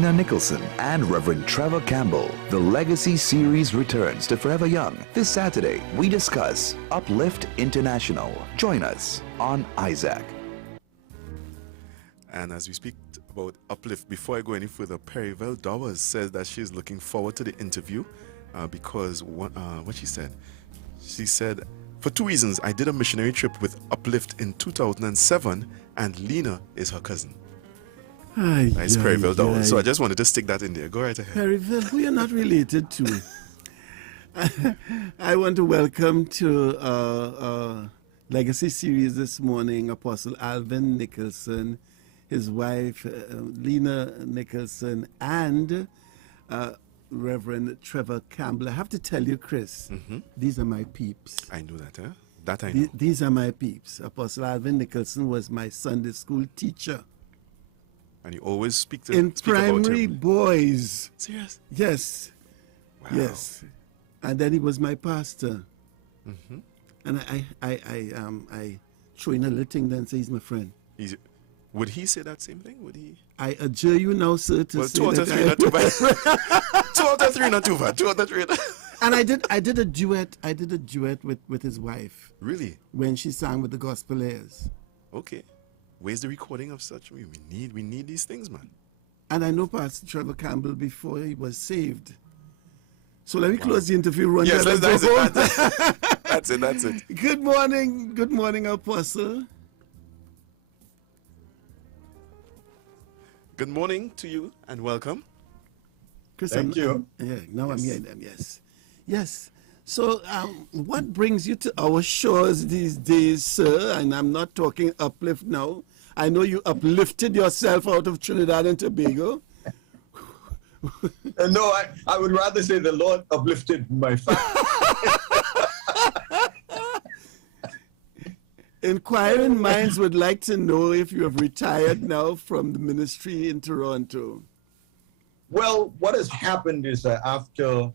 Lena Nicholson and Reverend Trevor Campbell. The Legacy series returns to Forever Young. This Saturday, we discuss Uplift International. Join us on Isaac. And as we speak about Uplift, before I go any further, Perryville Dowers says that she's looking forward to the interview because what she said, for 2 reasons. I did a missionary trip with Uplift in 2007, and Lena is her cousin. Nice, Perryville Dowers. So I just wanted to stick that in there. Go right ahead. Perryville, who you're not related to. I want to welcome to Legacy series this morning Apostle Alvin Nicholson, his wife Lena Nicholson, and Reverend Trevor Campbell. I have to tell you, Chris, these are my peeps. I know that, huh? That I know. These are my peeps. Apostle Alvin Nicholson was my Sunday school teacher. And you always speak primary about him. Boys. Serious? Yes. Wow. Yes. And then he was my pastor. And I throw in a little thing then say he's my friend. Would he say that same thing? Would he? I adjure you now, sir, to say 2 out of 3 not too bad. 2 out of 3 not too bad. 2 out of 3. And I did a duet. I did a duet with his wife. Really? When she sang with the gospel airs. Okay. Where's the recording of such? We need these things, man. And I know Pastor Trevor Campbell before he was saved. So let me close the interview. Yes, that's it. That's it. Good morning, Apostle. Good morning to you and welcome. Chris, Thank you. Now I'm hearing them. Yes. So, what brings you to our shores these days, sir? And I'm not talking uplift now. I know you uplifted yourself out of Trinidad and Tobago. No, I would rather say the Lord uplifted my family. Inquiring minds would like to know if you have retired now from the ministry in Toronto. Well, what has happened is that after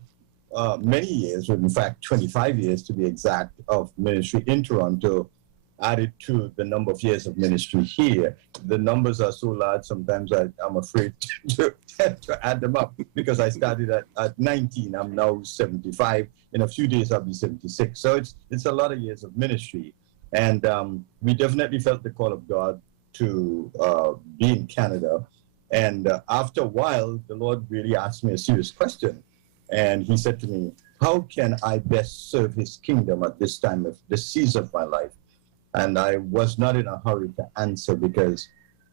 many years, in fact 25 years to be exact, of ministry in Toronto, added to the number of years of ministry here, the numbers are so large sometimes I'm afraid to add them up, because I started at 19, I'm now 75, in a few days I'll be 76. So it's a lot of years of ministry. And we definitely felt the call of God to be in Canada. And after a while, the Lord really asked me a serious question. And he said to me, how can I best serve his kingdom at this time of this season of my life? And I was not in a hurry to answer because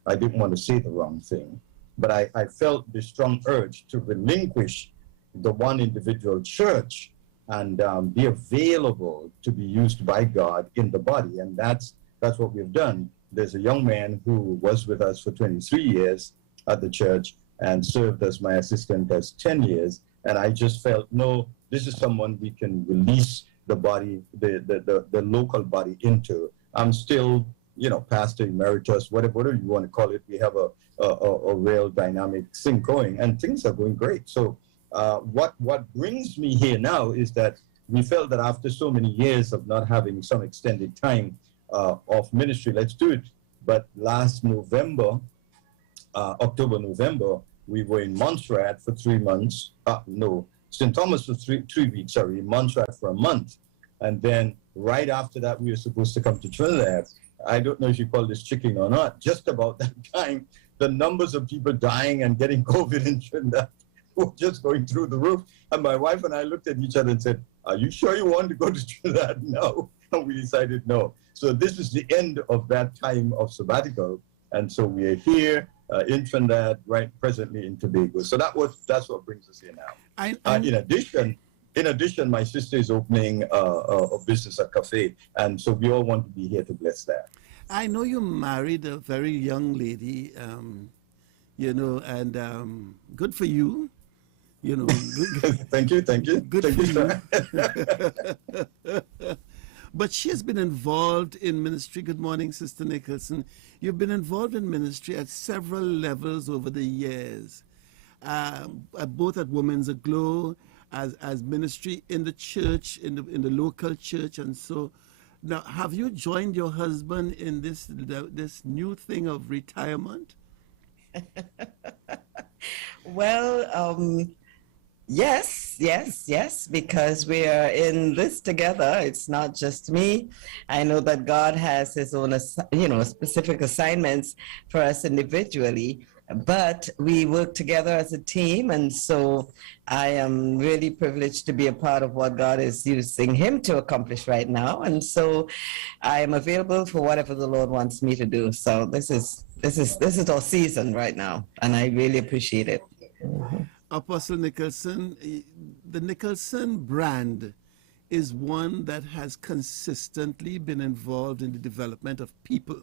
I didn't want to say the wrong thing. But I felt the strong urge to relinquish the one individual church and be available to be used by God in the body. And that's what we've done. There's a young man who was with us for 23 years at the church and served as my assistant as 10 years. And I just felt, no, this is someone we can release the body, the local body into. I'm still, pastor emeritus, whatever you want to call it. We have a real dynamic thing going, and things are going great. So what brings me here now is that we felt that after so many years of not having some extended time of ministry, let's do it. But last November, October, November, we were in Montserrat for 3 months. St. Thomas for 3 weeks, Montserrat for a month. And then right after that, we were supposed to come to Trinidad. I don't know if you call this chicken or not. Just about that time, the numbers of people dying and getting COVID in Trinidad were just going through the roof. And my wife and I looked at each other and said, are you sure you want to go to Trinidad? No. And we decided no. So this is the end of that time of sabbatical. And so we are here in Trinidad, right presently in Tobago. So that's what brings us here now. In addition, my sister is opening a business, a cafe, and so we all want to be here to bless that. I know you married a very young lady, and good for you. Thank you. Good thank for you. But she has been involved in ministry. Good morning, Sister Nicholson. You've been involved in ministry at several levels over the years, both at Women's Aglow, as ministry in the church, in the local church, and so. Now, have you joined your husband in this new thing of retirement? Well, yes, because we are in this together. It's not just me. I know that God has his own, specific assignments for us individually, but we work together as a team. And so I am really privileged to be a part of what God is using him to accomplish right now. And so I am available for whatever the Lord wants me to do. So this is our season right now, and I really appreciate it. Apostle Nicholson, the Nicholson brand is one that has consistently been involved in the development of people,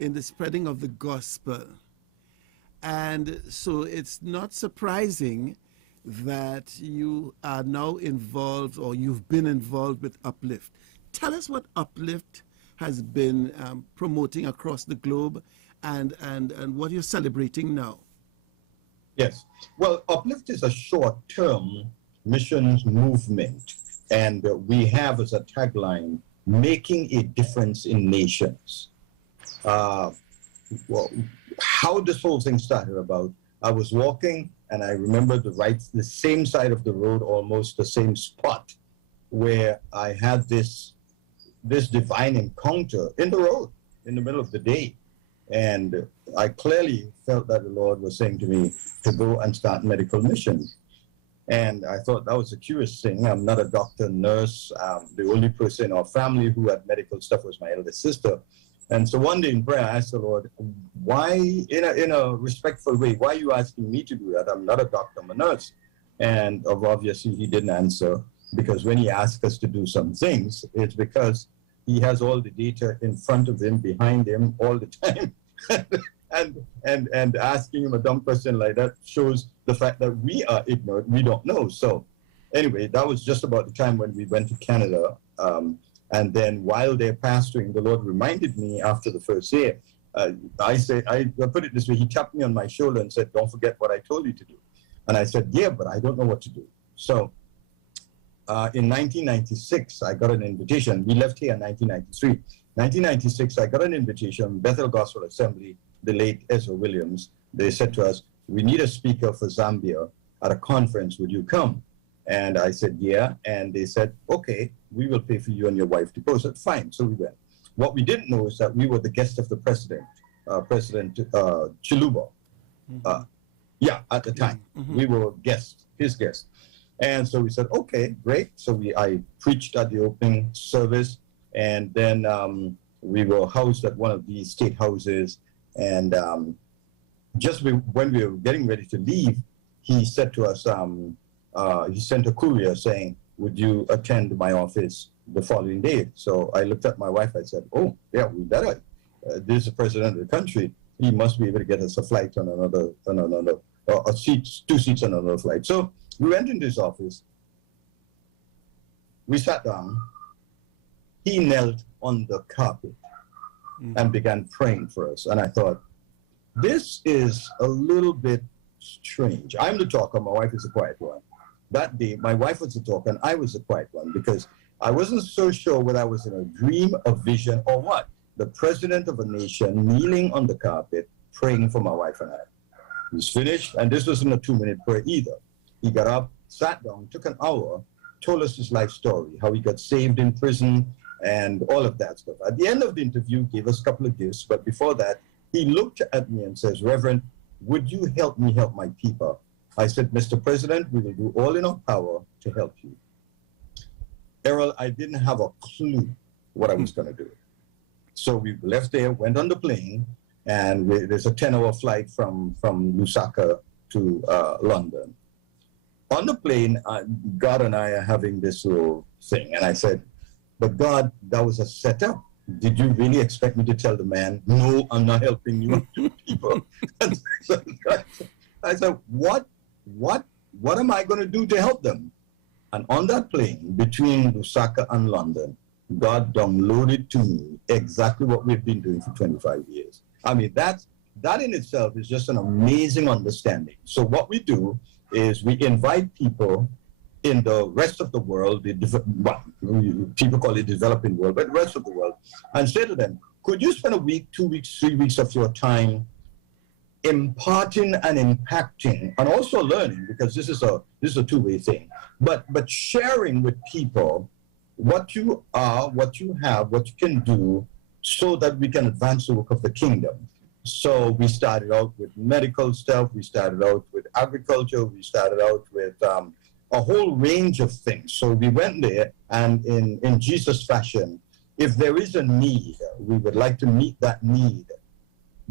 in the spreading of the gospel. And so it's not surprising that you are now involved, or you've been involved with Uplift. Tell us what Uplift has been promoting across the globe, and what you're celebrating now. Yes. Well, Uplift is a short-term missions movement, and we have as a tagline, making a difference in nations. Well, how this whole thing started about, I was walking, and I remember the same side of the road, almost the same spot, where I had this divine encounter in the road, in the middle of the day. And I clearly felt that the Lord was saying to me to go and start medical missions. And I thought that was a curious thing. I'm not a doctor, nurse. The only person in our family who had medical stuff was my eldest sister. And so one day in prayer, I asked the Lord, why, in a respectful way, why are you asking me to do that? I'm not a doctor, I'm a nurse. And obviously he didn't answer, because when he asks us to do some things, it's because he has all the data in front of him, behind him, all the time. and asking him a dumb question like that shows the fact that we are ignorant, we don't know. So anyway, that was just about the time when we went to Canada. And then while they're pastoring, the Lord reminded me after the first year, I put it this way, he tapped me on my shoulder and said, don't forget what I told you to do. And I said, yeah, but I don't know what to do. So in 1996, I got an invitation. We left here in 1993. 1996, I got an invitation, Bethel Gospel Assembly, the late Ezra Williams. They said to us, we need a speaker for Zambia at a conference. Would you come? And I said, yeah. And they said, okay, we will pay for you and your wife to go. I said, fine. So we went. What we didn't know is that we were the guest of the president, President Chiluba. At the time. We were his guests. And so we said, okay, great. So I preached at the opening service, and then we were housed at one of these state houses. And when we were getting ready to leave, he said to us, he sent a courier saying, would you attend my office the following day? So I looked at my wife, I said, oh, yeah, we better. This is the president of the country. He must be able to get us a flight on another, two seats on another flight. So we went into his office. We sat down. He knelt on the carpet and began praying for us. And I thought, this is a little bit strange. I'm the talker, my wife is the quiet one. That day, my wife was the talker and I was the quiet one, because I wasn't so sure whether I was in a dream, a vision, or what. The president of a nation kneeling on the carpet, praying for my wife and I. He was finished, and this wasn't a 2-minute prayer either. He got up, sat down, took an hour, told us his life story, how he got saved in prison, and all of that stuff. At the end of the interview, gave us a couple of gifts, but before that, he looked at me and says, Reverend, would you help me help my people? I said, Mr. President, we will do all in our power to help you. Errol, I didn't have a clue what I was going to do. So we left there, went on the plane, and there's a 10-hour flight from Lusaka to London. On the plane, God and I are having this little thing, and I said, but God, that was a setup. Did you really expect me to tell the man, no, I'm not helping you people? I said, what am I going to do to help them? And on that plane, between Lusaka and London, God downloaded to me exactly what we've been doing for 25 years. I mean, that in itself is just an amazing understanding. So what we do is we invite people in the rest of the world, people call it developing world, but the rest of the world, and say to them, could you spend a week, 2 weeks, 3 weeks of your time imparting and impacting, and also learning, because this is a two-way thing, but sharing with people what you are, what you have, what you can do, so that we can advance the work of the kingdom. So we started out with medical stuff, we started out with agriculture, we started out with a whole range of things. So we went there, and in Jesus' fashion, if there is a need, we would like to meet that need,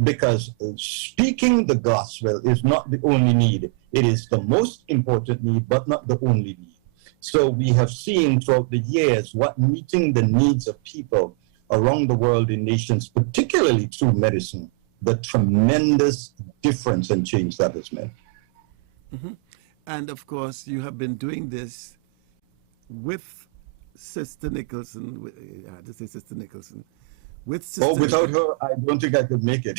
because speaking the gospel is not the only need. It is the most important need, but not the only need. So we have seen throughout the years what meeting the needs of people around the world in nations, particularly through medicine, the tremendous difference and change that has made. Mm-hmm. And of course, you have been doing this with Sister Nicholson. I had to say Sister Nicholson. With Sister without her, I don't think I could make it.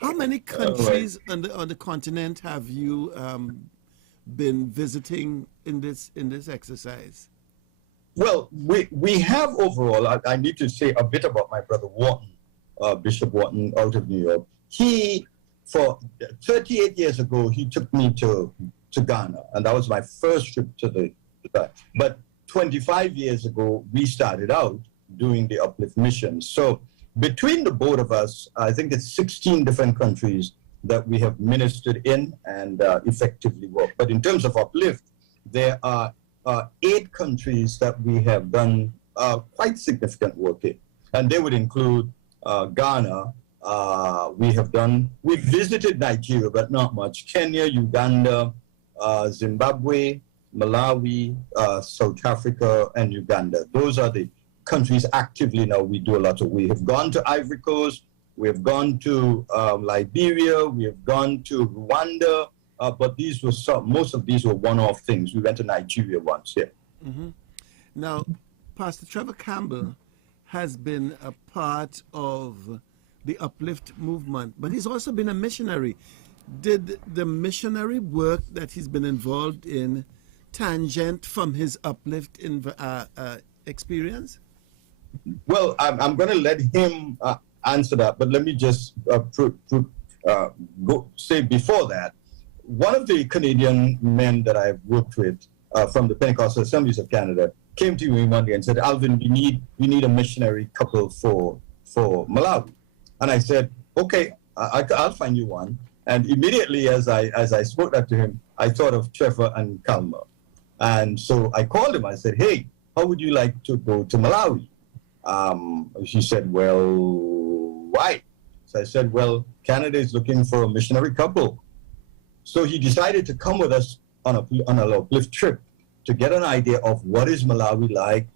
How many countries on the continent have you been visiting in this exercise? Well, we have overall. I need to say a bit about my brother Wharton, Bishop Wharton, out of New York. He, for 38 years ago, he took me to Ghana, and that was my first trip to But 25 years ago, we started out doing the Uplift mission. So between the both of us, I think it's 16 different countries that we have ministered in and effectively worked. But in terms of Uplift, there are 8 countries that we have done quite significant work in. And they would include Ghana. We've visited Nigeria, but not much. Kenya, Uganda, Zimbabwe, Malawi, South Africa, and Uganda. Those are the countries actively now we do a lot of. We have gone to Ivory Coast, we have gone to Liberia, we have gone to Rwanda, but most of these were one-off things. We went to Nigeria once, yeah. Mm-hmm. Now, Pastor Trevor Campbell has been a part of the Uplift movement, but he's also been a missionary. Did the missionary work that he's been involved in tangent from his Uplift experience? Well, I'm going to let him answer that, but let me just say before that, one of the Canadian men that I've worked with from the Pentecostal Assemblies of Canada came to me one day and said, "Alvin, we need a missionary couple for Malawi." And I said, "Okay, I'll find you one." And immediately as I spoke that to him, I thought of Trevor and Kalma. And so I called him. I said, "Hey, how would you like to go to Malawi?" He said, "Well, why?" So I said, "Well, Canada is looking for a missionary couple." So he decided to come with us on an Uplift trip to get an idea of what is Malawi like.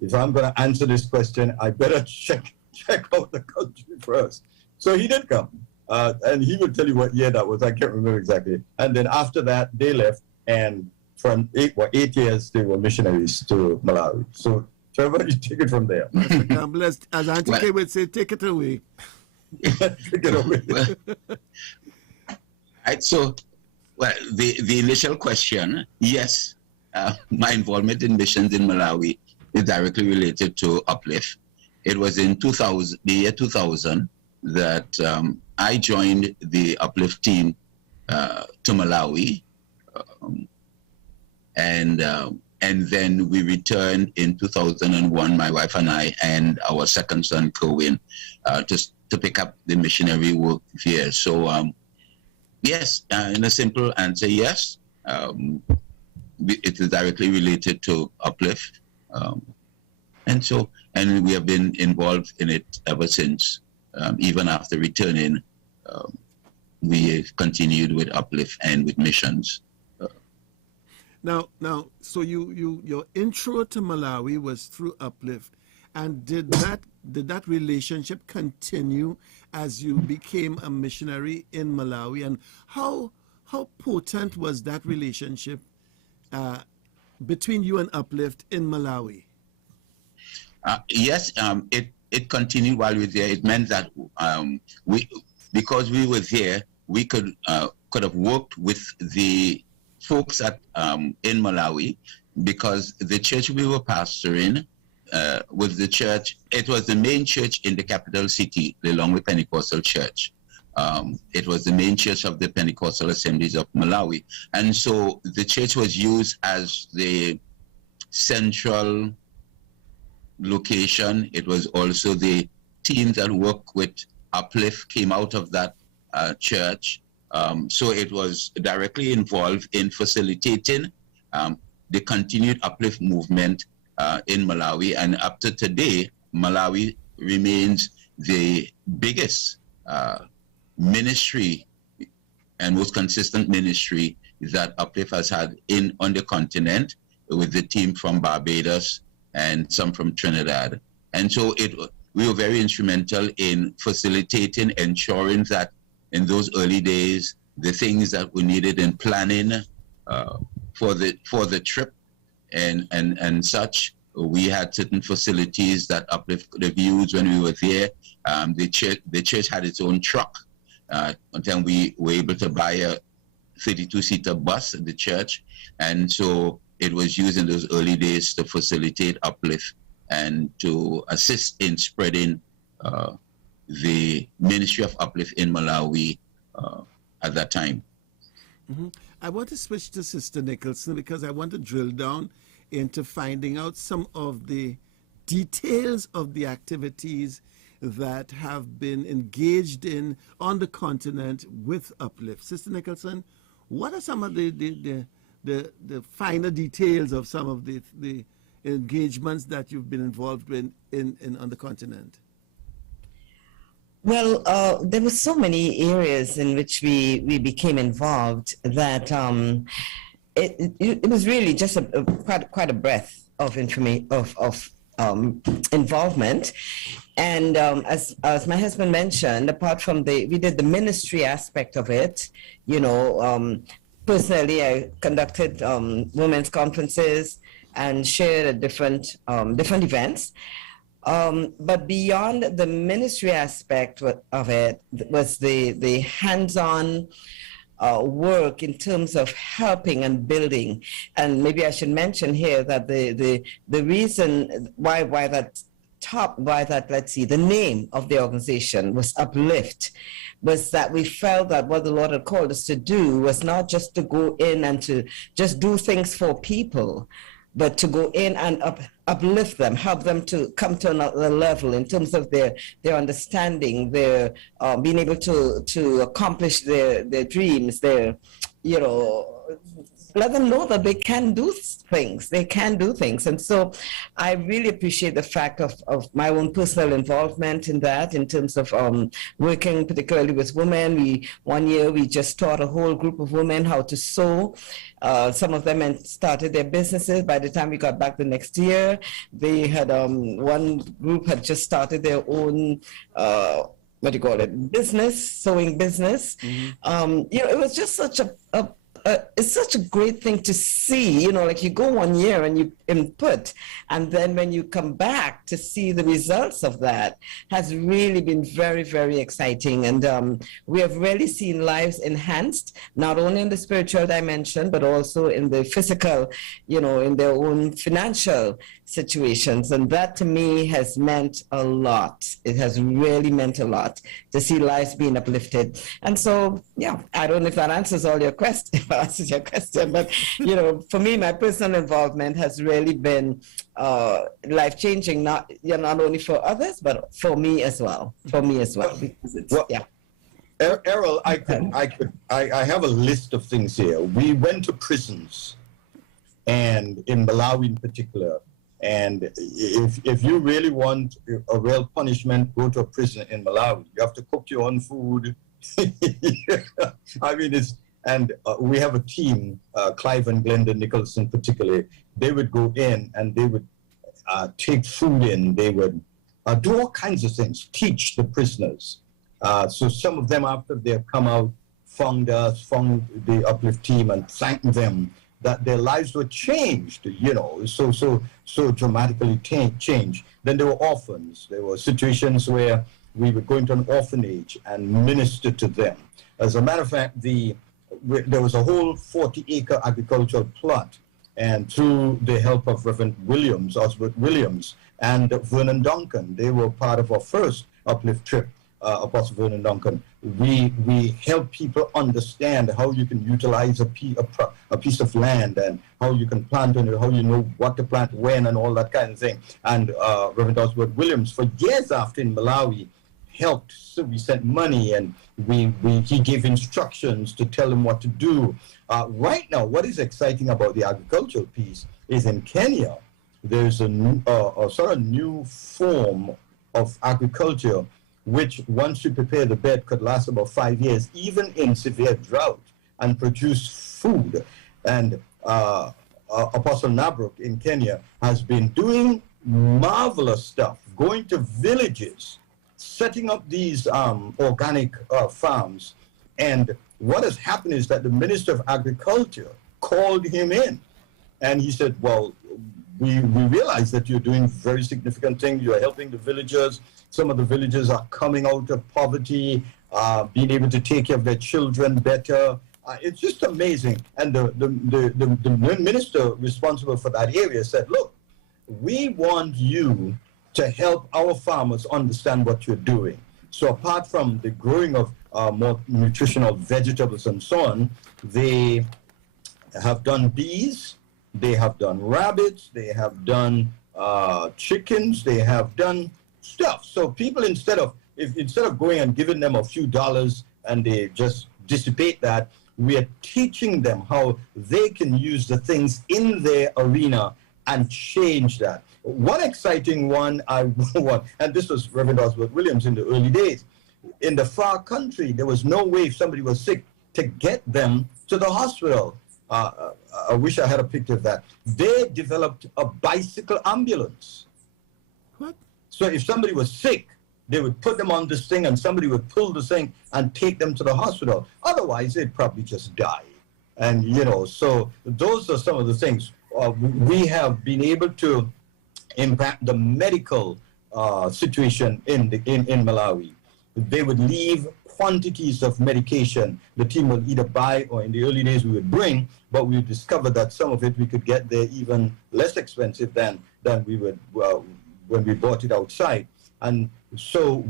If I'm going to answer this question, I better check out the country first. So he did come. And he will tell you what year that was. I can't remember exactly. And then after that, they left. And from 8 years, they were missionaries to Malawi. So, Trevor, you take it from there. God bless. As Auntie Kay would say, take it away. Take it away. The initial question, yes, my involvement in missions in Malawi is directly related to Uplift. It was in the year 2000, that I joined the Uplift team to Malawi, and then we returned in 2001, my wife and I, and our second son, Kerwin, to pick up the missionary work here. So, yes, in a simple answer, yes, it is directly related to Uplift. And we have been involved in it ever since. Even after returning, we have continued with Uplift and with missions. Now, so your intro to Malawi was through Uplift, and did that relationship continue as you became a missionary in Malawi? And how potent was that relationship between you and Uplift in Malawi? Yes, it continued while we were there. It meant that because we were there, we could have worked with the folks in Malawi, because the church we were pastoring with the church. It was the main church in the capital city, the Longwe Pentecostal Church. It was the main church of the Pentecostal Assemblies of Malawi. And so the church was used as the central location. It was also the team that worked with Uplift came out of that church. So it was directly involved in facilitating the continued Uplift movement in Malawi. And up to today, Malawi remains the biggest ministry and most consistent ministry that Uplift has had on the continent, with the team from Barbados and some from Trinidad. And so we were very instrumental in facilitating, ensuring that in those early days, the things that we needed in planning for the trip and such, we had certain facilities that Uplift could have used when we were there. The church had its own truck. Until we were able to buy a 32-seater bus at the church. And so it was used in those early days to facilitate Uplift and to assist in spreading the ministry of Uplift in Malawi at that time. Mm-hmm. I want to switch to Sister Nicholson because I want to drill down into finding out some of the details of the activities that have been engaged in on the continent with Uplift. Sister Nicholson, what are some of the finer details of some of the engagements that you've been involved in on the continent? Well, there were so many areas in which we became involved that it was really just quite a breadth of information of involvement. And as my husband mentioned, apart from we did the ministry aspect of it, personally, I conducted women's conferences and shared at different events. But beyond the ministry aspect of it was the hands-on work in terms of helping and building. And maybe I should mention here that the reason why the name of the organization was Uplift was that we felt that what the Lord had called us to do was not just to go in and to just do things for people, but to go in and uplift them, help them to come to another level in terms of their understanding, their being able to accomplish their dreams, let them know that they can do things. And so I really appreciate the fact of my own personal involvement in that, in terms of working particularly with women. One year we just taught a whole group of women how to sew. Some of them started their businesses. By the time we got back the next year, they had one group had just started their own business, sewing business. Mm-hmm. It was just such it's such a great thing to see, like you go 1 year and you input, and then when you come back to see the results of that has really been very, very exciting. And we have really seen lives enhanced, not only in the spiritual dimension, but also in the physical, in their own financial situations. And that to me has meant a lot. It has really meant a lot to see lives being uplifted. And so, I don't know if that answers all your questions, but for me, my personal involvement has really been life-changing, not only for others, but for me as well. Because it's, Errol, I have a list of things here. We went to prisons, and in Malawi in particular. And if you really want a real punishment, go to a prison in Malawi. You have to cook your own food. I mean, we have a team, Clive and Glenda Nicholson particularly. They would go in and they would take food in. They would do all kinds of things, teach the prisoners. So some of them, after they have come out, found the Uplift team and thanked them that their lives were changed, so dramatically changed. Then there were orphans. There were situations where we would go into an orphanage and minister to them. As a matter of fact, there was a whole 40-acre agricultural plot And through the help of Reverend Williams, Osbert Williams, and Vernon Duncan, they were part of our first Uplift trip, Apostle Vernon Duncan. We help people understand how you can utilize a piece of land and how you can plant on it, how you know what to plant when and all that kind of thing. And Reverend Osbert Williams, for years after in Malawi, helped. So we sent money and he gave instructions to tell them what to do. Right now, what is exciting about the agricultural piece is in Kenya, there's a sort of new form of agriculture, which once you prepare the bed could last about 5 years, even in severe drought, and produce food. And Apostle Nabrook in Kenya has been doing marvelous stuff, going to villages, setting up these organic farms. And what has happened is that the Minister of Agriculture called him in, and he said, well, we realize that you're doing very significant things. You're helping the villagers. Some of the villagers are coming out of poverty, being able to take care of their children better. It's just amazing. And the minister responsible for that area said, look, we want you to help our farmers understand what you're doing. So apart from the growing of more nutritional vegetables and so on, they have done bees, they have done rabbits, they have done chickens, they have done stuff. So people, instead of going and giving them a few dollars and they just dissipate that, we are teaching them how they can use the things in their arena and change that. One exciting one I want, and this was Reverend Osbert Williams in the early days. In the far country, there was no way if somebody was sick to get them to the hospital. I wish I had a picture of that. They developed a bicycle ambulance. What? So if somebody was sick, they would put them on this thing and somebody would pull the thing and take them to the hospital. Otherwise, they'd probably just die. And, so those are some of the things. We have been able to impact the medical situation in Malawi. They would leave quantities of medication. The team will either buy, or in the early days we would bring, but we discovered that some of it we could get there even less expensive than we would when we bought it outside. And so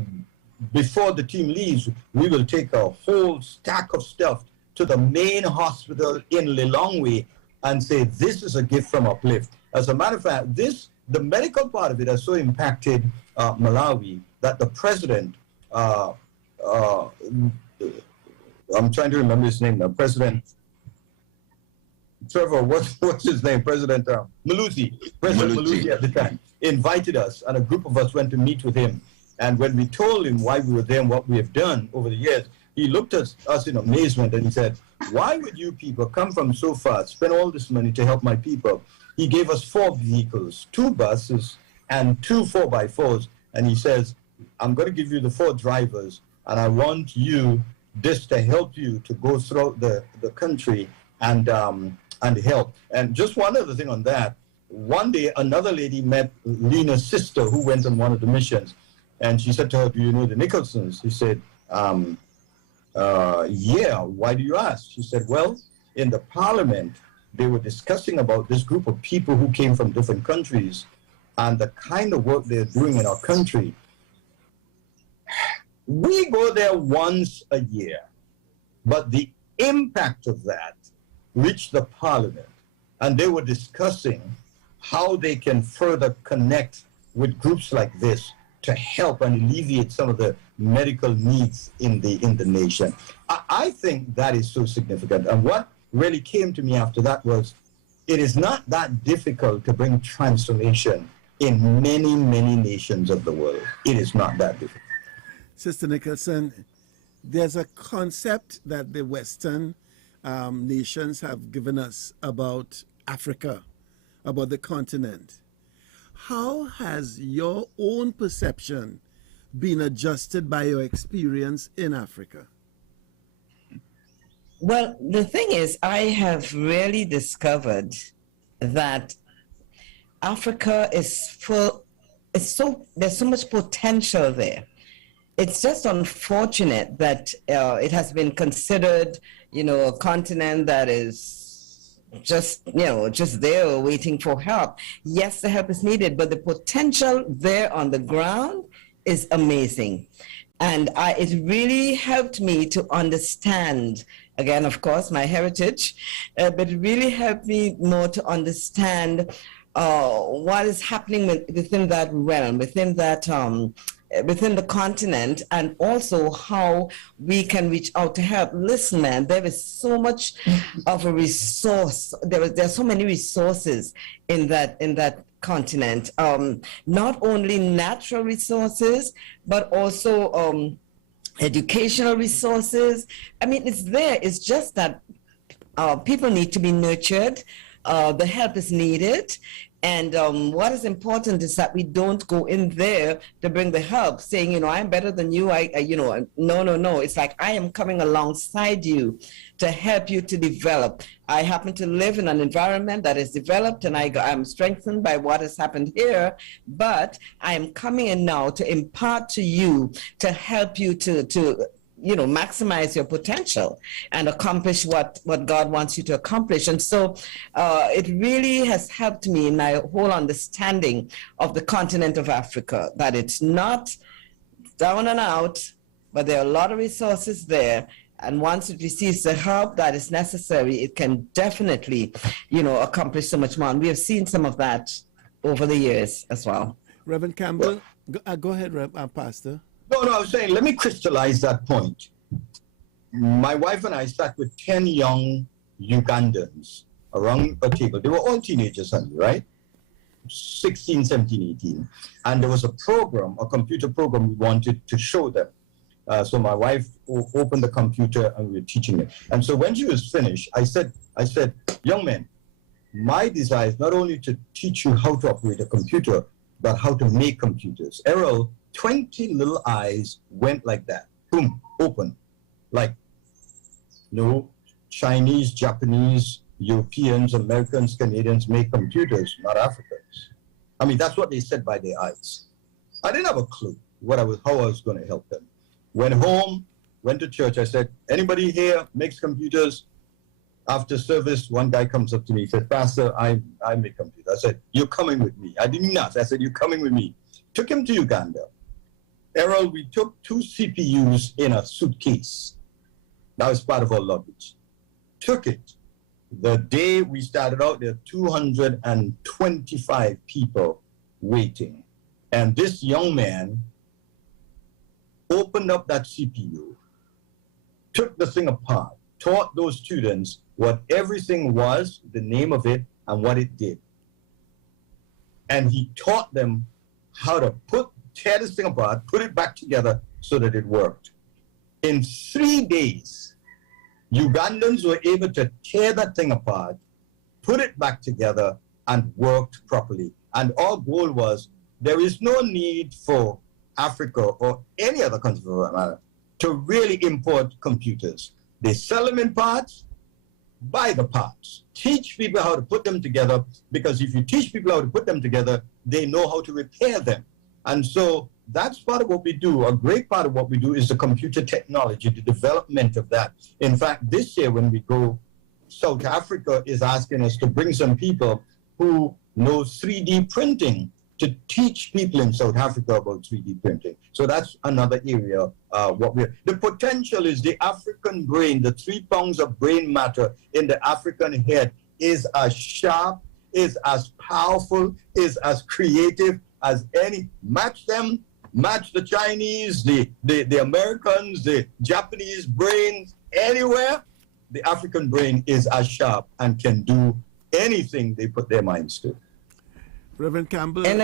before the team leaves, we will take a whole stack of stuff to the main hospital in Lilongwe and say, this is a gift from Uplift. As a matter of fact, the medical part of it has so impacted Malawi that the president, I'm trying to remember his name now, President Trevor, what's his name? President Malusi. President Malusi at the time invited us, and a group of us went to meet with him. And when we told him why we were there and what we have done over the years, he looked at us in amazement and he said, why would you people come from so far, spend all this money to help my people? He gave us 4 vehicles, 2 buses and 2 4x4s. And he says, I'm going to give you the 4 drivers, and I want this to help you to go throughout the country and help. And just one other thing on that, one day another lady met Lena's sister who went on one of the missions, and she said to her, do you know the Nicholsons? He said, yeah, why do you ask? She said, well, in the parliament, they were discussing about this group of people who came from different countries and the kind of work they're doing in our country. We go there once a year, but the impact of that reached the parliament, and they were discussing how they can further connect with groups like this to help and alleviate some of the medical needs in the nation. I think that is so significant. And what really came to me after that was, it is not that difficult to bring transformation in many, many nations of the world. It is not that difficult. Sister Nicholson, there's a concept that the Western nations have given us about Africa, about the continent. How has your own perception been adjusted by your experience in Africa? Well, the thing is, I have really discovered that Africa is full, there's so much potential there. It's just unfortunate that it has been considered, a continent that is just there waiting for help. Yes, the help is needed, but the potential there on the ground is amazing. And it really helped me to understand, again, of course, my heritage, but it really helped me more to understand what is happening within that realm, within the continent, and also how we can reach out to help. Listen, man, there is so much of a resource. There's so many resources in that continent. Not only natural resources, but also educational resources. I mean, it's there. It's just that people need to be nurtured. The help is needed. And what is important is that we don't go in there to bring the help, saying, I'm better than you. No. It's like, I am coming alongside you to help you to develop. I happen to live in an environment that is developed, and I'm strengthened by what has happened here. But I am coming in now to impart to you, to help you to maximize your potential and accomplish what God wants you to accomplish. And so it really has helped me in my whole understanding of the continent of Africa, that it's not down and out, but there are a lot of resources there. And once it receives the help that is necessary, it can definitely, accomplish so much more. And we have seen some of that over the years as well. Reverend Campbell, go ahead, Pastor. No, I was saying, let me crystallize that point. My wife and I sat with 10 young Ugandans around a table. They were all teenagers, right? 16, 17, 18. And there was a computer program we wanted to show them. So my wife opened the computer and we were teaching it. And so when she was finished, I said, young man, my desire is not only to teach you how to operate a computer, but how to make computers. Errol, 20 little eyes went like that. Boom, open. Like, Chinese, Japanese, Europeans, Americans, Canadians make computers, not Africans. I mean, that's what they said by their eyes. I didn't have a clue how I was going to help them. Went home, went to church. I said, anybody here makes computers? After service, one guy comes up to me. He said, Pastor, I make computers. I said, you're coming with me. I didn't ask. I said, you're coming with me. Took him to Uganda. Errol, we took 2 CPUs in a suitcase. That was part of our luggage. Took it. The day we started out, there were 225 people waiting. And this young man opened up that CPU, took the thing apart, taught those students what everything was, the name of it, and what it did. And he taught them how to tear this thing apart, put it back together so that it worked. In 3 days, Ugandans were able to tear that thing apart, put it back together, and worked properly. And our goal was, there is no need for Africa or any other country for that matter to really import computers. They sell them in parts, buy the parts. Teach people how to put them together, because if you teach people how to put them together, they know how to repair them. And so that's part of what we do. A great part of what we do is the computer technology, the development of that. In fact, this year when we go, South Africa is asking us to bring some people who know 3D printing to teach people in South Africa about 3D printing. So that's another area. The potential is the African brain, the 3 pounds of brain matter in the African head is as sharp, is as powerful, is as creative as any. Match them, match the Chinese, the Americans, the Japanese brains, anywhere, the African brain is as sharp and can do anything they put their minds to. Reverend Campbell. In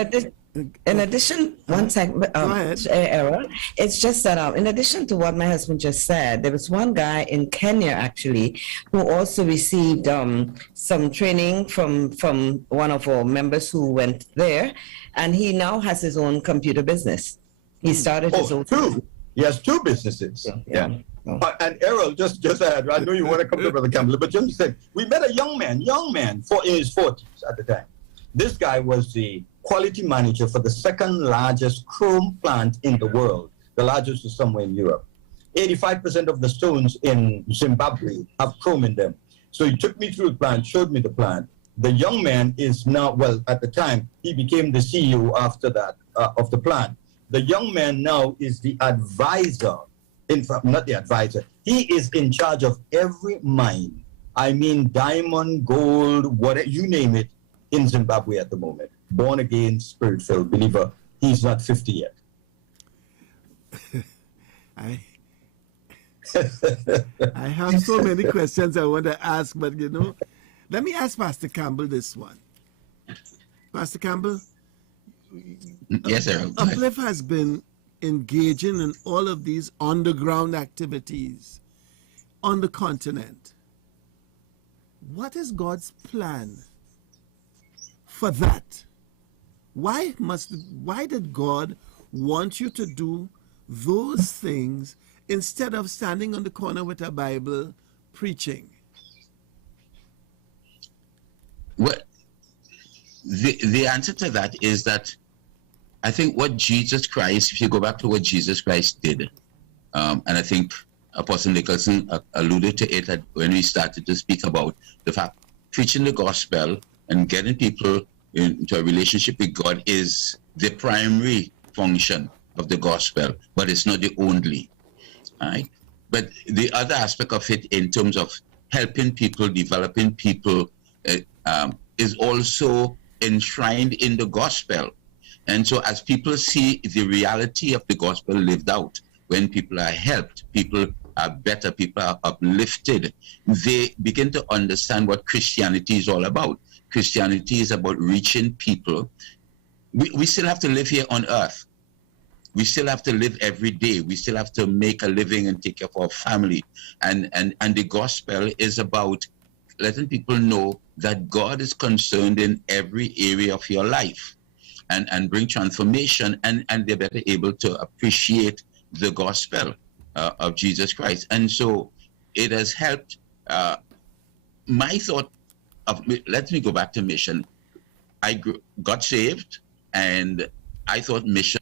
addition, one second, Errol, it's just that in addition to what my husband just said, there was one guy in Kenya actually who also received some training from one of our members who went there, and he now has his own computer business. He started his own. 2. He has 2 businesses. Yeah. And Errol, just add, I know you want to come to Brother Campbell, but just said, we met a young man in his 40s at the time. This guy was the quality manager for the 2nd largest chrome plant in the world. The largest is somewhere in Europe. 85% of the stones in Zimbabwe have chrome in them. So he took me through the plan, showed me the plan. The young man is now, well, at the time, he became the CEO after that of the plan. The young man now is the advisor. In fact, not the advisor. He is in charge of every mine. I mean, diamond, gold, whatever, you name it, in Zimbabwe at the moment. Born again, spirit-filled believer. He's not 50 yet. I have so many questions I want to ask, but let me ask Pastor Campbell this one. Pastor Campbell? Yes, sir. Uplift has been engaging in all of these underground activities on the continent. What is God's plan for that? Why did God want you to do those things instead of standing on the corner with a Bible preaching? Well, the answer to that is that I think what Jesus Christ, if you go back to what Jesus Christ did, and I think Apostle Nicholson alluded to it when we started to speak about the fact preaching the gospel and getting people into a relationship with God is the primary function of the gospel, but it's not the only. Right? But the other aspect of it in terms of helping people, developing people, is also enshrined in the gospel. And so as people see the reality of the gospel lived out, when people are helped, people are better, people are uplifted, they begin to understand what Christianity is all about. Christianity is about reaching people. We still have to live here on earth. We still have to live every day. We still have to make a living and take care of our family. And the gospel is about letting people know that God is concerned in every area of your life and bring transformation, and they're better able to appreciate the gospel of Jesus Christ. And so it has helped. My thought of, let me go back to mission. I got saved, and I thought mission.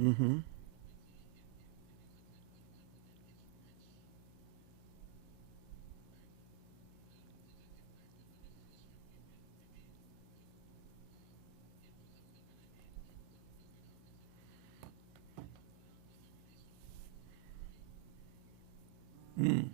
Mm-hmm. Mm.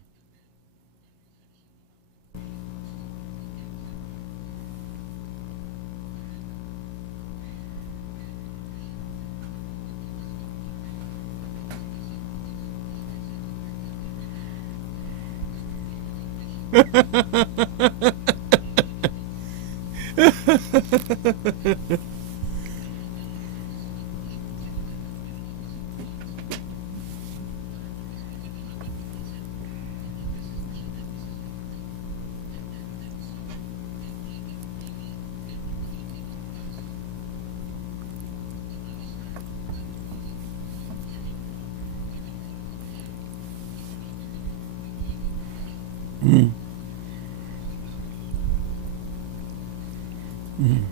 Mm. Mm.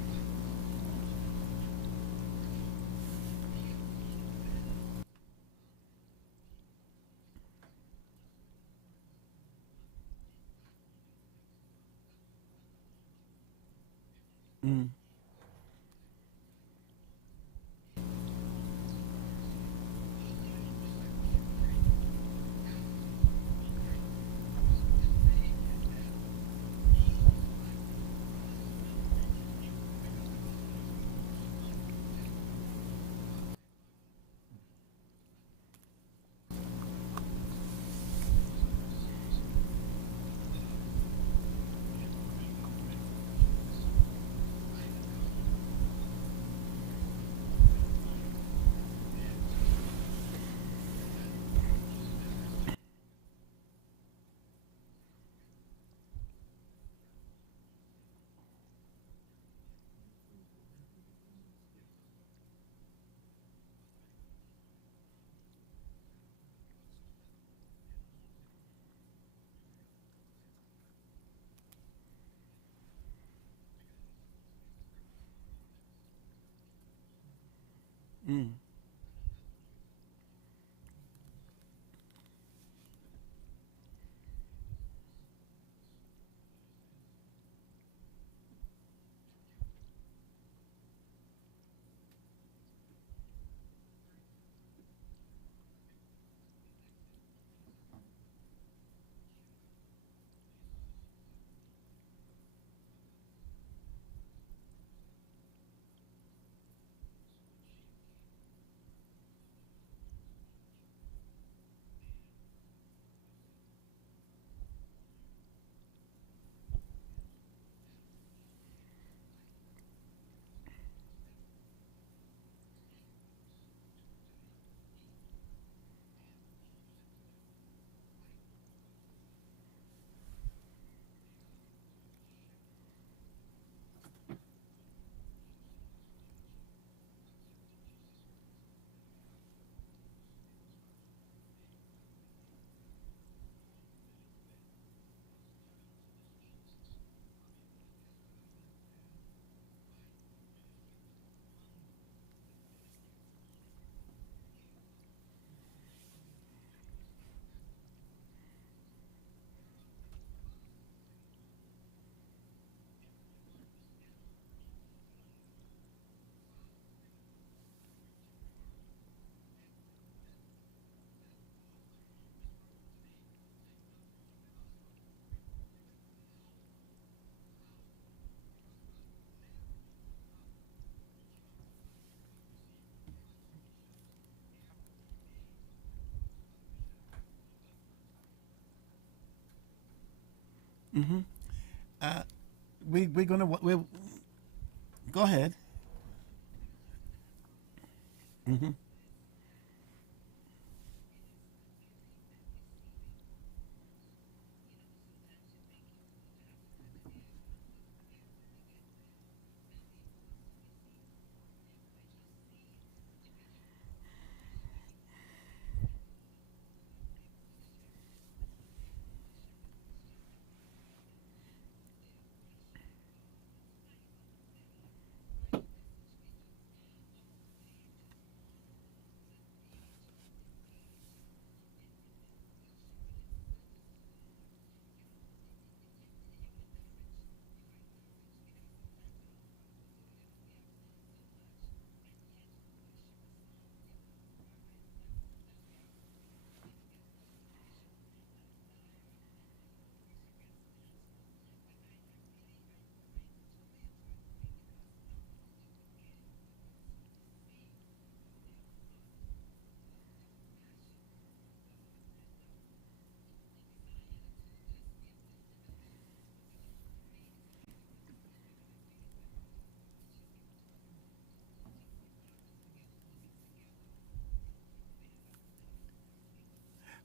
Mm. Mm. Mm-hmm. Uh, we're gonna we go ahead. Mm-hmm.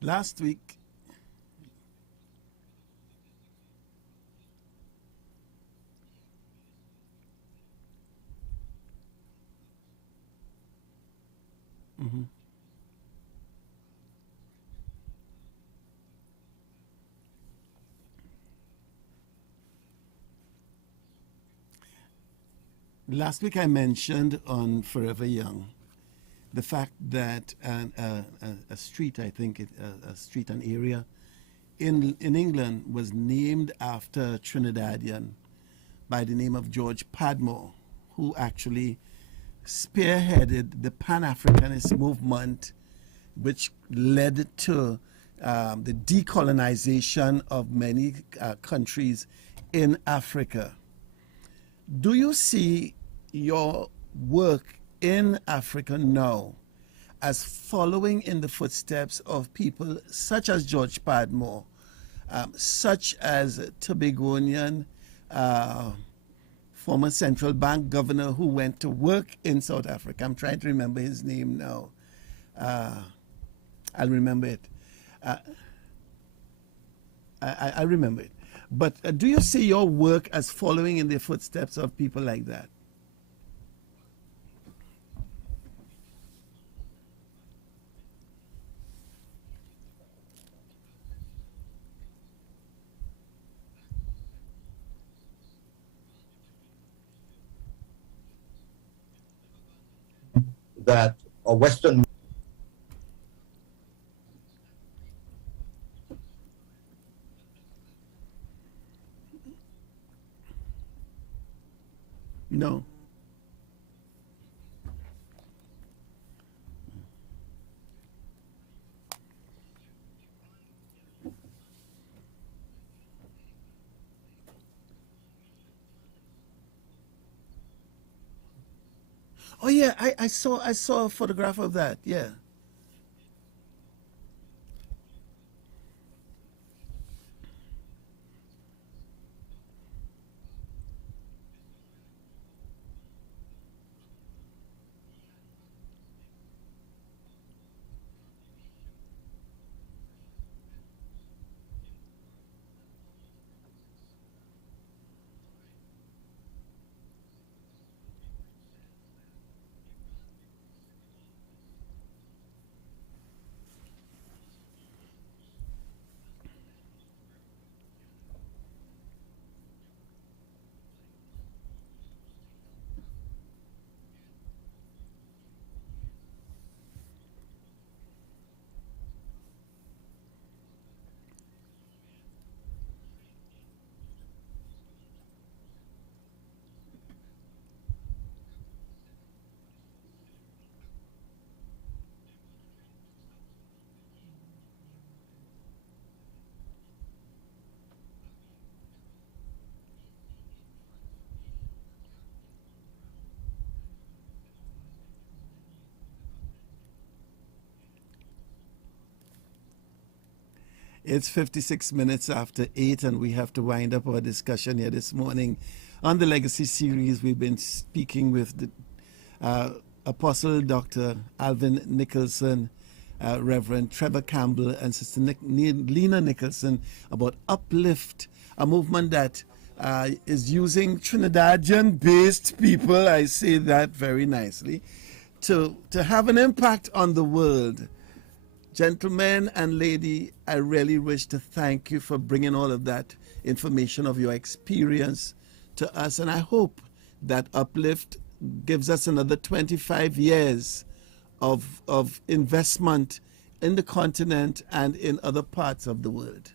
Last week, mm-hmm. Last week I mentioned on Forever Young the fact that a street, I think a street, an area in England was named after a Trinidadian by the name of George Padmore, who actually spearheaded the Pan Africanist movement, which led to the decolonization of many countries in Africa. Do you see your work in Africa now as following in the footsteps of people such as George Padmore, such as Tobagonian former central bank governor who went to work in South Africa? I'm trying to remember his name now. I'll remember it. Uh, I remember it. But do you see your work as following in the footsteps of people like that? that a Western No. Oh yeah, I saw a photograph of that. Yeah. It's 56 minutes after 8, and we have to wind up our discussion here this morning. On the Legacy series, we've been speaking with the Apostle Dr. Alvin Nicholson, Reverend Trevor Campbell, and Sister Lena Nicholson about Uplift, a movement that is using Trinidadian-based people, I say that very nicely, to have an impact on the world. Gentlemen and lady, I really wish to thank you for bringing all of that information of your experience to us, and I hope that Uplift gives us another 25 years of investment in the continent and in other parts of the world.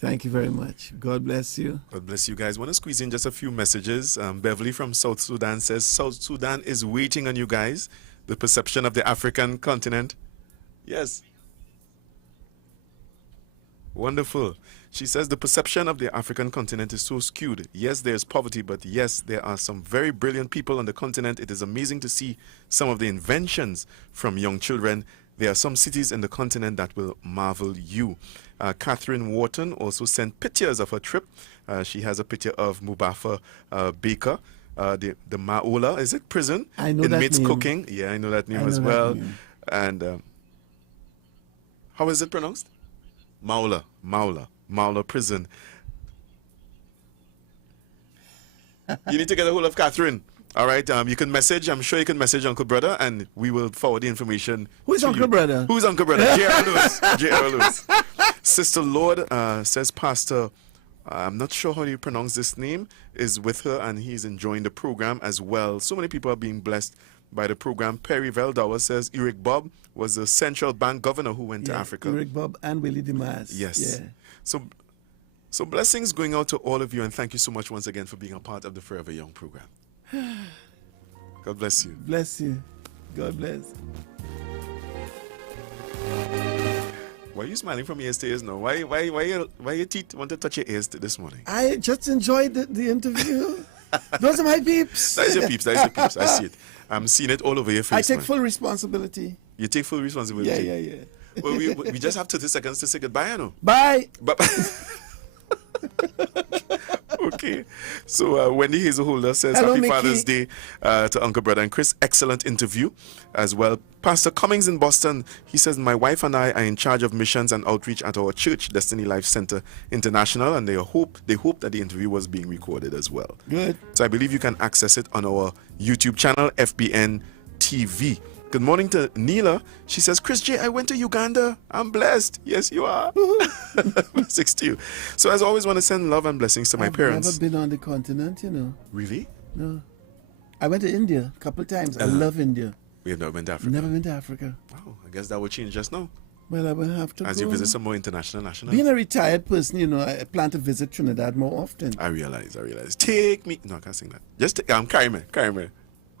Thank you very much. God bless you. God bless you guys. Want to squeeze in just a few messages. Beverly from South Sudan says, South Sudan is waiting on you guys. The perception of the African continent. Yes. Wonderful. She says the perception of the African continent is so skewed. Yes, there's poverty, but yes, there are some very brilliant people on the continent. It is amazing to see some of the inventions from young children. There are some cities in the continent that will marvel you. Catherine Wharton also sent pictures of her trip. She has a picture of Mubafa Baker, the Maola, is it, prison? I know Inmates that name. cooking. Yeah, I know that name as well. And how is it pronounced? Maola prison. You need to get a hold of Catherine. All right, you can message. I'm sure you can message Uncle Brother, and we will forward the information. Who's to Uncle you. Brother? Who's Uncle Brother? J.R. Lewis. Sister Lord says Pastor, I'm not sure how you pronounce this name, is with her, and he's enjoying the program as well. So many people are being blessed by the program. Perry Veldawa says Eric Bob was the central bank governor who went to Africa. Eric Bob and Willie Dimas. Yes. Yeah. So blessings going out to all of you, and thank you so much once again for being a part of the Forever Young program. God bless you. Bless you. God bless. Why are you smiling from ears to ears now? Why your teeth want to touch your ears this morning? I just enjoyed the interview. Those are my peeps. That is your peeps. I see it. I'm seeing it all over your face. I take full responsibility. You take full responsibility? Yeah. Well, we just have 30 seconds to say goodbye, I know. Bye. But Okay. So Wendy Hazelholder says, Hello, Happy Mickey. Father's Day to Uncle Brother and Chris. Excellent interview as well. Pastor Cummings in Boston, he says, my wife and I are in charge of missions and outreach at our church, Destiny Life Center International, and they hope that the interview was being recorded as well. Good. So I believe you can access it on our YouTube channel, FBN TV. Good morning to Neela. She says, Chris J, I went to Uganda. I'm blessed. Yes, you are. Blessings to you. So as always, want to send love and blessings to my parents. I've never been on the continent, you know. Really? No. I went to India a couple of times. I love India. We have never been to Africa. Never been to Africa. Wow, I guess that will change just now. Well, I will have to As go. you visit some more international nationals. Being a retired person, you know, I plan to visit Trinidad more often. I realize. Take me. No, I can't sing that. Just carry me.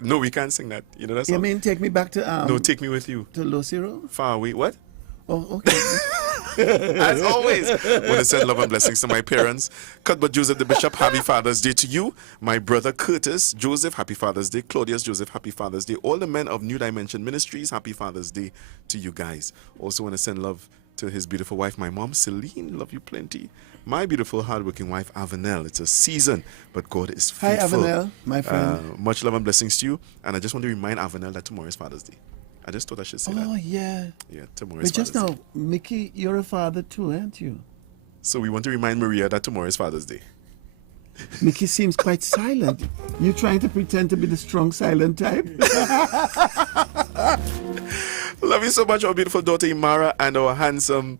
No, we can't sing that. You know that song? You mean take me back to No, take me with you. to Losiro? Far away. What? Oh, okay. As always, want to send love and blessings to my parents. Cuthbert Joseph the Bishop, happy Father's Day to you. My brother Curtis Joseph, happy Father's Day. Claudius Joseph, happy Father's Day. All the men of New Dimension Ministries, happy Father's Day to you guys. Also want to send love to his beautiful wife, my mom, Celine. Love you plenty. My beautiful, hardworking wife, Avanel. It's a season, but God is Hi, faithful. Avanel, my friend. Much love and blessings to you. And I just want to remind Avanel that tomorrow is Father's Day. I just thought I should say that. Oh, yeah. Yeah, tomorrow is But just Father's now, Mickey, you're a father too, aren't you? So we want to remind Maria that tomorrow is Father's Day. Mickey seems quite silent. You trying to pretend to be the strong, silent type? Love you so much, our beautiful daughter Imara, and our handsome,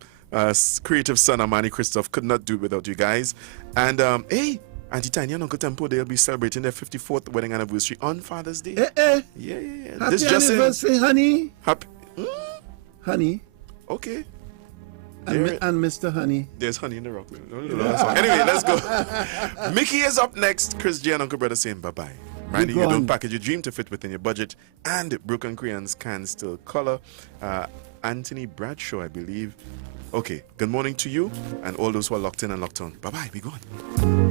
creative son Amani Christoph. Could not do it without you guys. And hey, Auntie Tanya and Uncle Tempo, they'll be celebrating their 54th wedding anniversary on Father's Day. Yeah. Happy This just in. anniversary, honey. Happy. Honey. Okay. And Mr. Honey. There's honey in the rock. Anyway, let's go. Mickey is up next. Chris J and Uncle Brother saying bye-bye. Reminding you, don't package your dream to fit within your budget. And broken crayons can still color. Anthony Bradshaw, I believe. Okay, good morning to you and all those who are locked in and locked on. Bye-bye. Be gone.